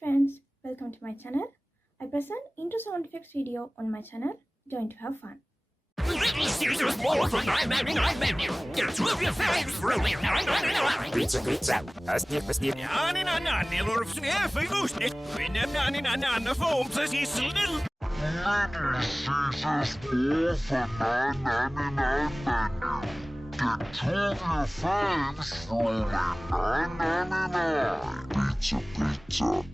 friends, welcome to my channel. I present intro sound effects video on my channel. Join to have fun. Caesar's more for $9.99 menu. Get two of your faves for only $9.99. Pizza. Sniff. Nani lurfsnär för gustigt. Vinner nani foam precis little. Little Caesars more for $9.99 menu. Get two of your faves for only $9.99. Pizza.